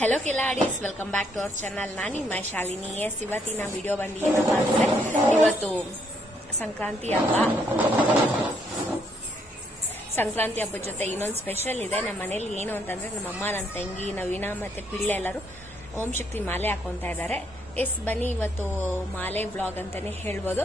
Hello किलाडीಸ್ welcome back to our channel. ನಾನು ನಿಮ್ಮ ಶಾಲಿನಿ. ಎಸ್, ಇವತ್ತಿನ ವಿಡಿಯೋ ಬಂದು ಏನಪ್ಪ ಅಂದ್ರೆ ಇವತ್ತು ಸಂಕ್ರಾಂತಿ ಹಬ್ಬದ ಜೊತೆ ಇನ್ನೊಂದು ಸ್ಪೆಷಲ್ ಇದೆ ನಮ್ಮ ಮನೇಲಿ. ಏನು ಅಂತಂದ್ರೆ ನಮ್ಮಮ್ಮ, ನನ್ನ ತಂಗಿ, ನವೀನಾ ಮತ್ತೆ ಪಿಳ್ಳೆ ಎಲ್ಲರೂ ಓಂ ಶಕ್ತಿ ಮಾಲೆ ಹಾಕೊಂತಾ ಇದ್ದಾರೆ. ಎಸ್, ಬನ್ನಿ ಇವತ್ತು ಮಾಲೆ ಬ್ಲಾಗ್ ಅಂತಾನೆ ಹೇಳ್ಬೋದು.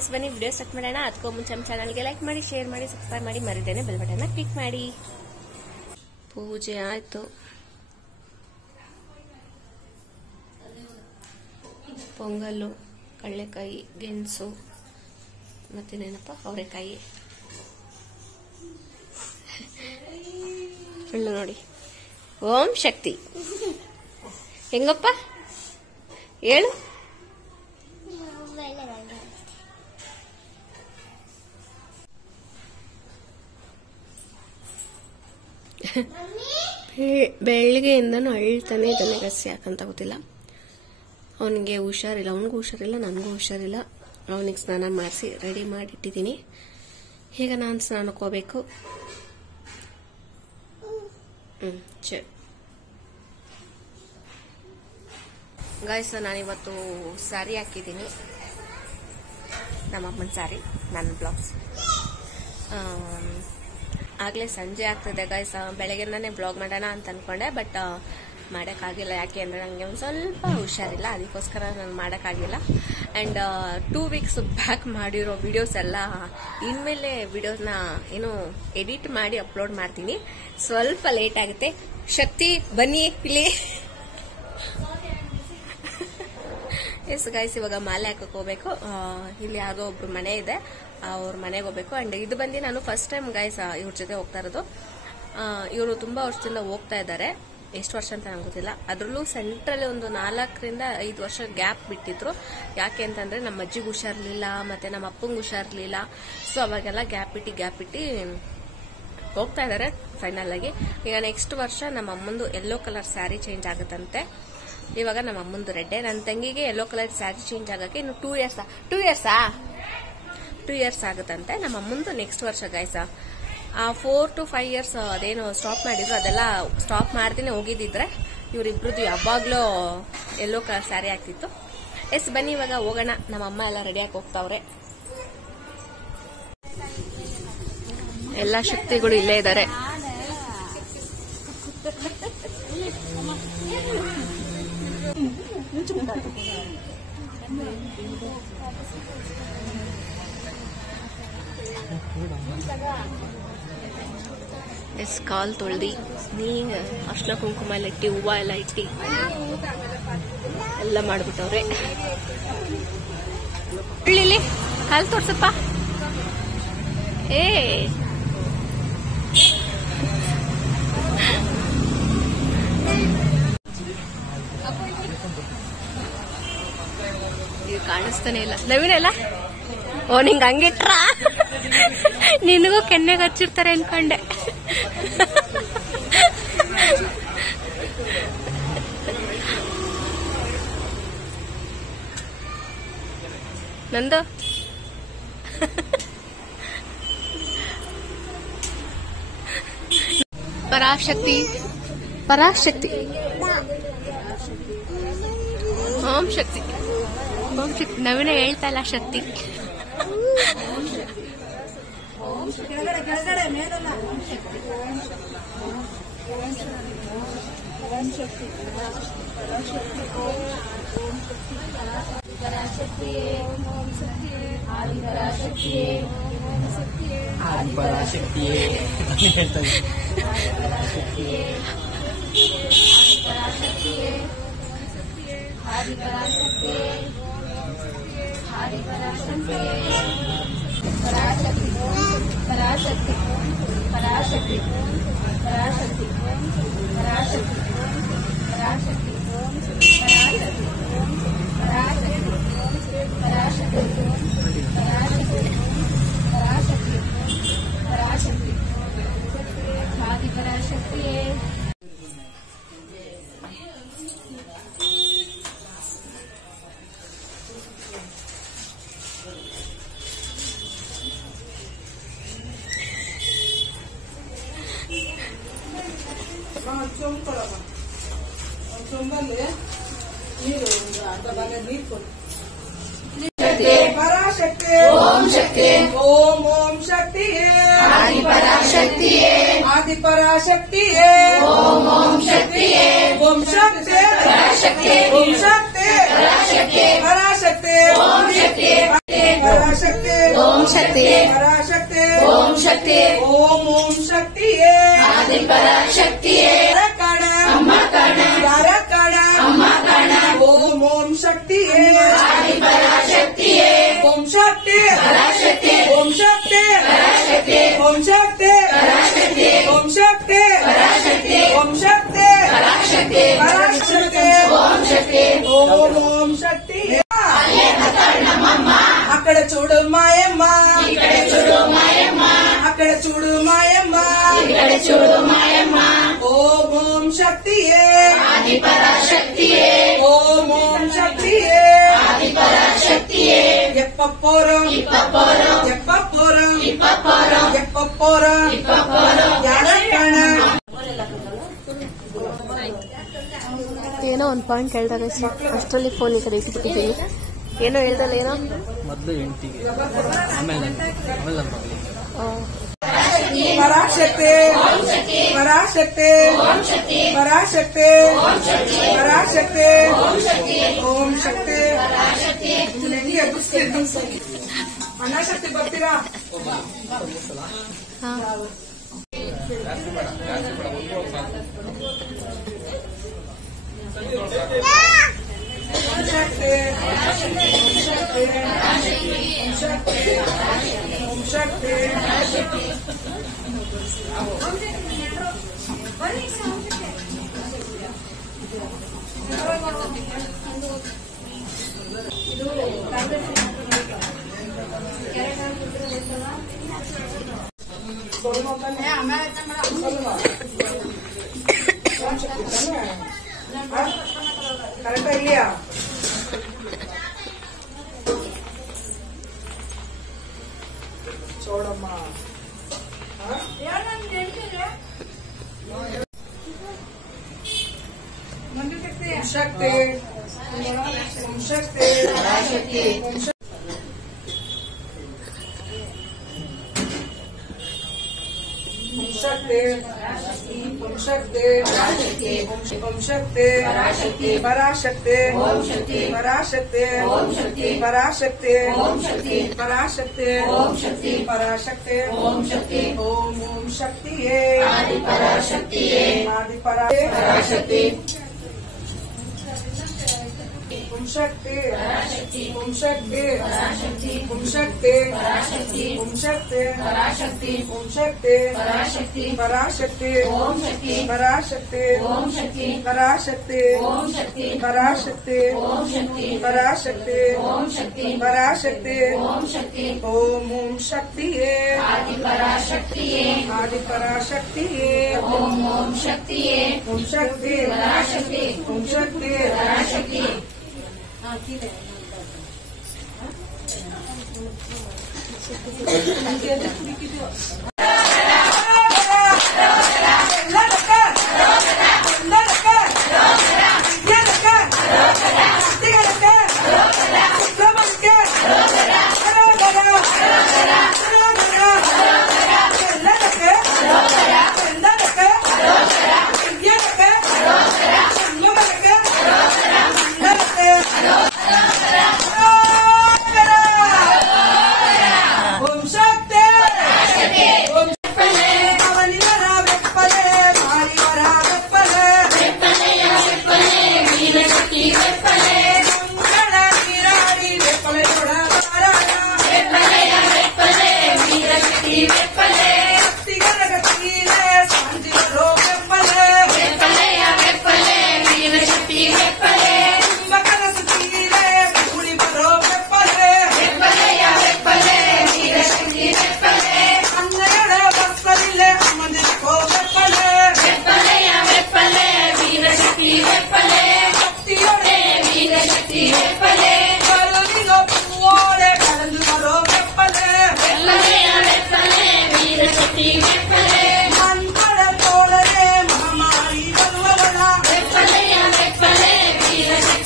ಎಸ್, ಬನ್ನಿ ವಿಡಿಯೋ ಸ್ಟಾರ್ಟ್ ಮಾಡೋಣ. ಅದಕ್ಕೂ ಮುಂಚೆ ನಮ್ಮ ಚಾನಲ್ಗೆ ಲೈಕ್ ಮಾಡಿ, ಶೇರ್ ಮಾಡಿ, ಸಬ್ಸ್ಕ್ರೈಬ್ ಮಾಡಿ, ಮರಿದೇನೆ ಬೆಲ್ ಬಟನ್ ಕ್ಲಿಕ್ ಮಾಡಿ. ಪೂಜೆ ಆಯ್ತು, ಪೊಂಗಲ್ಲು, ಕಡಲೆಕಾಯಿ, ಗೆಣಸು ಮತ್ತೇನೇನಪ್ಪ ಅವರೆಕಾಯಿ ಫುಲ್ಲು ನೋಡಿ. ಓಂ ಶಕ್ತಿ ಹೆಂಗಪ್ಪ ಹೇಳು. ಬೆಳಿಗ್ಗೆಯಿಂದನೂ ಅಳ್ತಾನೆ ಇದ್ದಾನೆ. ಗಸಿ ಯಾಕಂತ ಗೊತ್ತಿಲ್ಲ. ಅವನಿಗೆ ಹುಷಾರಿಲ್ಲ, ಅವನಿಗೂ ಹುಷಾರಿಲ್ಲ, ನನಗೂ ಹುಷಾರಿಲ್ಲ. ಅವನಿಗೆ ಸ್ನಾನ ಮಾಡಿಸಿ ರೆಡಿ ಮಾಡಿ ಇಟ್ಟಿದ್ದೀನಿ. ಈಗ ನಾನು ಸ್ನಾನಕ್ಕೆ ಹೋಗ್ಬೇಕು. ಗಾಯ್ಸ್, ನಾನಿವತ್ತು ಸ್ಯಾರಿ ಹಾಕಿದ್ದೀನಿ, ನಮ್ಮಮ್ಮನ ಸ್ಯಾರಿ, ನನ್ನ ಬ್ಲೌಸ್. ಆಗ್ಲೇ ಸಂಜೆ ಆಗ್ತದೆ ಗಾಯ್ಸ್. ಬೆಳಗ್ಗೆನೇ ಬ್ಲಾಗ್ ಮಾಡೋಣ ಅಂತ ಅನ್ಕೊಂಡೆ, ಬಟ್ ಮಾಡೋಕ್ಕಾಗಿಲ್ಲ. ಯಾಕೆ ಅಂದರೆ ನನಗೆ ಒಂದು ಸ್ವಲ್ಪ ಹುಷಾರಿಲ್ಲ, ಅದಕ್ಕೋಸ್ಕರ ನಾನು ಮಾಡೋಕ್ಕಾಗಿಲ್ಲ. ಆ್ಯಂಡ್ 2 ವೀಕ್ಸ್ ಬ್ಯಾಕ್ ಮಾಡಿರೋ ವಿಡಿಯೋಸ್ ಎಲ್ಲ ಇನ್ಮೇಲೆ ವಿಡಿಯೋಸ್ನ ಏನು ಎಡಿಟ್ ಮಾಡಿ ಅಪ್ಲೋಡ್ ಮಾಡ್ತೀನಿ. ಸ್ವಲ್ಪ ಲೇಟ್ ಆಗುತ್ತೆ. ಶಕ್ತಿ ಬನ್ನಿ ಇಲ್ಲಿ. ಎಸ್ ಗಾಯ್ಸ್, ಇವಾಗ ಮಾಲೆ ಹಾಕಕ್ಕೆ ಹೋಗ್ಬೇಕು. ಇಲ್ಲಿ ಯಾವುದೋ ಒಬ್ರು ಮನೆ ಇದೆ, ಅವ್ರ ಮನೆಗೆ ಹೋಗ್ಬೇಕು. ಆ್ಯಂಡ್ ಇದು ಬಂದು ನಾನು ಫಸ್ಟ್ ಟೈಮ್ ಗಾಯ್ಸ್ ಇವ್ರ ಜೊತೆ ಹೋಗ್ತಾ ಇರೋದು. ಇವರು ತುಂಬಾ ವರ್ಷದಿಂದ ಹೋಗ್ತಾ ಇದ್ದಾರೆ. ಎಷ್ಟು ವರ್ಷ ಅಂತ ನಂಗೆ ಗೊತ್ತಿಲ್ಲ. ಅದರಲ್ಲೂ ಸೆಂಟ್ರಲ್ಲಿ ಒಂದು 4 ರಿಂದ 5 ವರ್ಷ ಗ್ಯಾಪ್ ಬಿಟ್ಟಿದ್ರು. ಯಾಕೆ ಅಂತಂದ್ರೆ ನಮ್ಮ ಅಜ್ಜಿಗೆ ಹುಷಾರ್ಲಿಲ್ಲ, ಮತ್ತೆ ನಮ್ಮ ಅಪ್ಪಂಗೆ ಹುಷಾರ್ಲಿಲ್ಲ. ಸೊ ಅವಾಗೆಲ್ಲ ಗ್ಯಾಪ್ ಬಿಟ್ಟು ಹೋಗ್ತಾ ಇದ್ದಾರೆ ಫೈನಲ್ ಆಗಿ. ಈಗ ನೆಕ್ಸ್ಟ್ ವರ್ಷ ನಮ್ಮ ಅಮ್ಮಂದು ಯೆಲ್ಲೋ ಕಲರ್ ಸ್ಯಾರಿ ಚೇಂಜ್ ಆಗುತ್ತಂತೆ. ಇವಾಗ ನಮ್ಮ ಅಮ್ಮಂದು ರೆಡ್ಡೆ. ನನ್ನ ತಂಗಿಗೆ ಯೆಲ್ಲೋ ಕಲರ್ ಸ್ಯಾರಿ ಚೇಂಜ್ ಆಗಕ್ಕೆ ಇನ್ನು 2 ಇಯರ್ಸ್ ಆಗುತ್ತಂತೆ. ನಮ್ಮ ಅಮ್ಮಂದು ನೆಕ್ಸ್ಟ್ ವರ್ಷ ಗಾಯ್ಸ. 4 to 5 years ಅದೇನು ಸ್ಟಾಪ್ ಮಾಡಿದ್ರು, ಅದೆಲ್ಲ ಸ್ಟಾಪ್ ಮಾಡ್ದೇನೆ ಹೋಗಿದ್ದಿದ್ರೆ ಇವರಿಬ್ರದ್ದು ಯಾವಾಗ್ಲೂ ಯೆಲ್ಲೋ ಕಲರ್ ಸ್ಯಾರಿ ಆಗ್ತಿತ್ತು. ಎಸ್, ಬನ್ನಿ ಇವಾಗ ಹೋಗೋಣ. ನಮ್ಮಮ್ಮ ಎಲ್ಲ ರೆಡಿಯಾಗಿ ಹೋಗ್ತಾವ್ರೆ. ಎಲ್ಲಾ ಶಕ್ತಿಗಳು ಇಲ್ಲೇ ಇದ್ದಾರೆ. ಎಸ್, ಕಾಲ್ ತೊಳ್ದಿ ಅರ್ಶಿನ ಕುಂಕುಮ ಎಲ್ಲ ಇಟ್ಟಿ, ಹೂವ ಎಲ್ಲ ಇಟ್ಟಿ ಎಲ್ಲ ಮಾಡ್ಬಿಟ್ಟವ್ರೆ. ಇಲ್ಲಿ ಕಾಲ್ ತೋರ್ಸಪ್ಪ. ಕಾಣಿಸ್ತಾನೆ ಇಲ್ಲ ನವೀನೆಲ್ಲ. ಓ, ನಿಂಗೆ ಹಂಗಿಟ್ರ ನಿನಗೂ ಕೆನ್ನೆಗೆ ಹಚ್ಚಿರ್ತಾರೆ ಅನ್ಕೊಂಡೆ. ನಂದು ಪರಾಶಕ್ತಿ ಓಂ ಶಕ್ತಿ ನವೀನ ಹೇಳ್ತಾ ಇಲ್ಲ ಶಕ್ತಿ. ಚೊಂಬಲ್ಲಿ ನೀರು ಅರ್ಧ ಭಾಗ ನೀರು ಕೊಡಿ. ಪರಾಶಕ್ತಿ ಓಂ ಶಕ್ತಿ ಓಂ ಓಂ ಶಕ್ತಿಯೇ ಆದಿಪರಾಶಕ್ತಿಯೇ ಆದಿಪರಾಶಕ್ತಿಯೇ ಓಂ ಓಂ ಶಕ್ತಿಯೇ ಓಂ ಶಕ್ತಿ ಪರಾಶಕ್ತಿ ಓಂ ಶಕ್ತಿ ಪರಾಶಕ್ತಿ ಪರಾಶಕ್ತಿ ಓಂ ಶಕ್ತಿ ಪರಾಶಕ್ತಿ ಓಂ ಶಕ್ತಿ ಪರಾಶಕ್ತಿ ಓಂ ಶಕ್ತಿ ಓಂ ಓಂ ಶಕ್ತಿಯೇ ಆದಿಪರಾಶಕ್ತಿಯೇ ಕಣ ಅಮ್ಮ ಕಣ ಯಾರ ಕಣ ಅಮ್ಮ ಕಣ ಓಂ ಓಂ ಶಕ್ತಿಯೇ ಆದಿಪರಾಶಕ್ತಿಯೇ ಓಂ ಶಕ್ತಿ ಪರಾಶಕ್ತಿ ಓಂ ಶಕ್ತಿ ಪರಾಶಕ್ತಿ ಓಂ ಶಕ್ತಿ ಪರಾಶಕ್ತಿ ಓಂ ಶಕ್ತಿ ಪರಾಶಕ್ತಿ ಓಂ ಶಕ್ತಿ ಪರಾಶಕ್ತಿ ಪರಾಶಕ್ತಿ ಓಂ ಶಕ್ತಿ ಓಂ ಓಂ ಶಕ್ತಿ అక్కడ చూడు మాయమ్మ ఇక్కడ చూడు మాయమ్మ అక్కడ చూడు మాయమ్మ ఇక్కడ చూడు మాయమ్మ ఓం ఓం శక్తియే ఆదిపరాశక్తియే ఓం ఓం శక్తియే ఆదిపరాశక్తియే ఎప్పపోరం ఇప్పపోరం ఎప్పపోరం ఇప్పపోరం ఎప్పపోరం ఇప్పపోరం యారకణ ಏನೋ ಒಂದು ಪಾಯಿಂಟ್ ಹೇಳ್ತಾರೆ ಅಷ್ಟರಲ್ಲಿ ಫೋನ್ ಈ ಕಡೆ ಇಟ್ಬಿಟ್ಟಿದ್ದೀನಿ. ಏನೋ ಹೇಳ್ದಲ್ಲ ಏನೋ ಮೊದಲು ಹೆಂಡತಿಗೆ ಆಮೇಲೆ ನನ್ನ ಮಗಳಿಗೆ ಪರಾಶಕ್ತಿ ಪರಾಶಕ್ತಿ ಪರಾಶಕ್ತಿ ಪರಾಶಕ್ತಿ ಓಂ ಶಕ್ತಿ ಹೆಂಗೆ ಎಬ್ಬಿಸ್ತೀನಿ ಅಣ್ಣ ಶಕ್ತಿ ಬರ್ತೀರಾ? ಶಕ್ತಿ ಶಕ್ತಿ ಕರೆಕ್ಟಾ ಇದೆಯಾ? చూడమ్మా శక్తి శక్తి శక్తి शक्ति ओम शक्ति ओम शक्ति पराशक्ति पराशक्ति पराशक्ति पराशक्ति पराशक्ति ओम ओम शक्ति आदिपराशक्ति आदिपराशक्ति ओम शक्ति ओम शक्ति ओम शक्ति ओम शक्ति ओम शक्ति पराशक्ति पराशक्ति पराशक्ति पराशक्ति पराशक्ति पराशक्ति पराशक्ति ओम ओम शक्ति आदिपराशक्ति आदिपराशक्ति ओम ओम शक्ति ओम शक्ति पराशक्ति ओम शक्ति पराशक्ति ओम शक्ति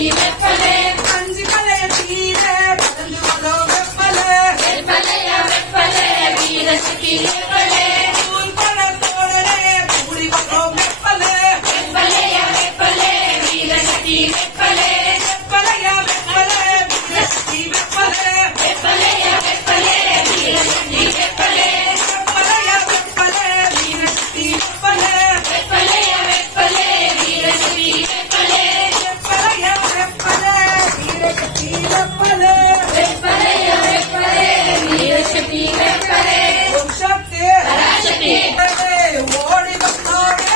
ಕಂಜಿ ಕಲೆಯ ಸೀರೆ ಕಲಂದು ಬರೋ ಬೆಪ್ಪಲೆ ಪೂಲ್ ಪಡ ತೋರಳೆ ಪೂಡಿ ಬರೋ ಬೆಪ್ಪಲೆ ಬೆಪ್ಪಲೆಯ ಬೆಪ್ಪಲೆ ವೀರಶಕ್ತಿ ಬೆಪ್ಪಲೆ ಬೆಪ್ಪಲೆಯ ಬೆಪ್ಪಲೆ ವೀರಶಕ್ತಿ ಬೆಪ್ಪಲೆ ಬೆಪ್ಪಲೆಯ ಬೆಪ್ಪಲೆ ವೀರಶಕ್ತಿ ಬೆಪ್ಪಲೆ ಬೆಪ್ಪಲೆಯ ಬೆಪ್ಪಲೆ ವೀರಶಕ್ತಿ ಬೆಪ್ಪಲೆ ಬೆಪ್ಪಲೆಯ ಬೆಪ್ಪಲೆ ವೀರಶಕ್ತಿ ಬೆಪ್ಪಲೆ ಬೆಪ್ಪಲೆಯ ಬೆಪ್ಪಲೆ ವೀರಶಕ್ತಿ ಬೆಪ್ಪಲೆ ಬೆಪ್ಪಲೆಯ ಬೆಪ್ಪಲೆ ವೀರಶಕ್ತಿ ಬೆಪ್ಪಲೆ ಓಂ ಶಕ್ತಿ ಪರಾಶಕ್ತಿ ಓಡಿ ಬರ್ತಾಳೆ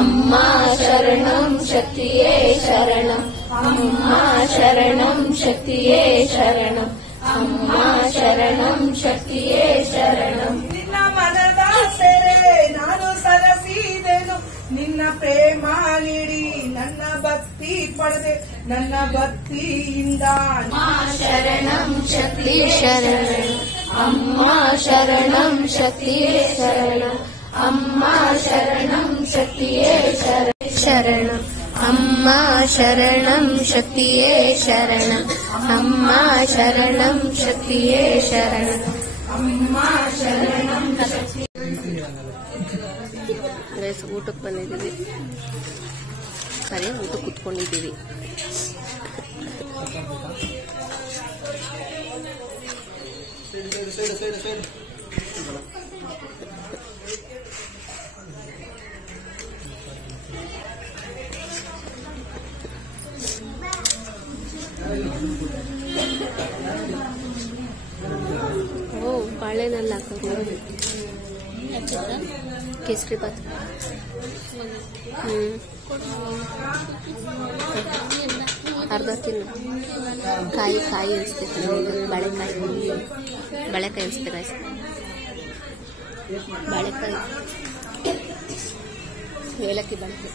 अम्मा शरणं शक्तिये शरणं अम्मा शरणं शक्तिये शरणं अम्मा शरणं शक्तिये शरणं ನಿನ್ನ ಮನದ ಸೆರೆ ನಾನು ಸರಸಿದೆನು ನಿನ್ನ ಪ್ರೇಮ ನೀಡಿ ನನ್ನ ಭಕ್ತಿ ಪಡೆದೆ ನನ್ನ ಭಕ್ತಿಯಿಂದ अम्मा शरणं शक्तिये शरणं अम्मा शरणं शक्तिये शरणं अम्मा शरणं शक्तिये शरणं अम्मा शरणं शक्तिये शरणं अम्मा शरणं शक्तिये शरणं अम्मा शरणं ಗೈಸ್ ಊಟಕ್ಕೆ ಬಂದಿದ್ದೀವಿ ಸರಿ ಊಟಕ್ಕೆ ಕುತ್ಕೊಂಡಿದ್ದೀವಿ ಓ ಬಾಳೆನೆಲ್ಲ ಹಾಕೋದು ಕೇಸರಿ ಬಾತ್ ಅರ್ಧ ತಿನ್ನು ಕಾಯಿ ಕಾಯಿ ಅನಿಸ್ತೈತೆ ಬಾಳೆಕಾಯಿ ಅನಿಸುತ್ತೆ ಗಾಯ್ಸ್ ಬಾಳೆಕಾಯಿ ಏಲಕ್ಕಿ ಬಾಳೆಕಾಯಿ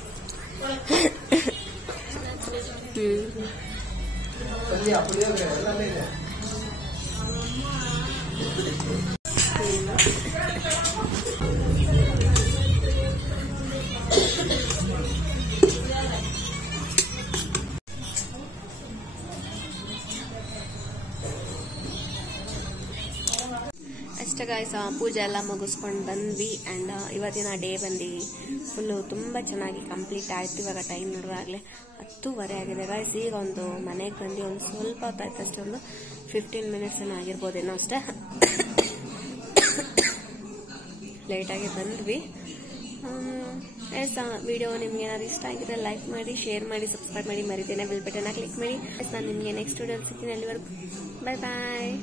ಅಷ್ಟೇ ಗಾಯ್ಸ್ ಪೂಜೆ ಎಲ್ಲ ಮುಗಿಸ್ಕೊಂಡು ಬಂದ್ವಿ ಆ್ಯಂಡ್ ಇವತ್ತಿನ ಡೇ ಬಂದು ಫುಲ್ಲು ತುಂಬ ಚೆನ್ನಾಗಿ ಕಂಪ್ಲೀಟ್ ಆಯ್ತು. ಇವಾಗ ಟೈಮ್ ನೋಡುವಾಗಲೇ 10:30 ಆಗಿದೆ ಗಾಯ್ಸ್. ಈಗ ಒಂದು ಮನೆಗೆ ಬಂದು ಒಂದು ಸ್ವಲ್ಪ ಹೊತ್ತಾಯ್ತು ಅಷ್ಟೇ, ಒಂದು 15 ಮಿನಿಟ್ಸ್ ಏನೋ ಆಗಿರ್ಬೋದೇನೋ ಅಷ್ಟೇ. ಲೇಟಾಗಿ ಬಂದ್ವಿ. ವಿಡಿಯೋ ನಿಮ್ಗೆ ಏನಾದ್ರು ಇಷ್ಟ ಆಗಿದ್ರೆ ಲೈಕ್ ಮಾಡಿ, ಶೇರ್ ಮಾಡಿ, ಸಬ್ಸ್ಕ್ರೈಬ್ ಮಾಡಿ, ಮರಿದೇನೆ ಬೆಲ್ ಬಟನ್ನ ಕ್ಲಿಕ್ ಮಾಡಿ. ನಾನು ನಿಮಗೆ ನೆಕ್ಸ್ಟ್ ವಿಡಿಯೋ ಸಿಗ್ತೀನಿ. ಅಲ್ಲಿವರೆಗೂ ಬಾಯ್ ಬಾಯ್.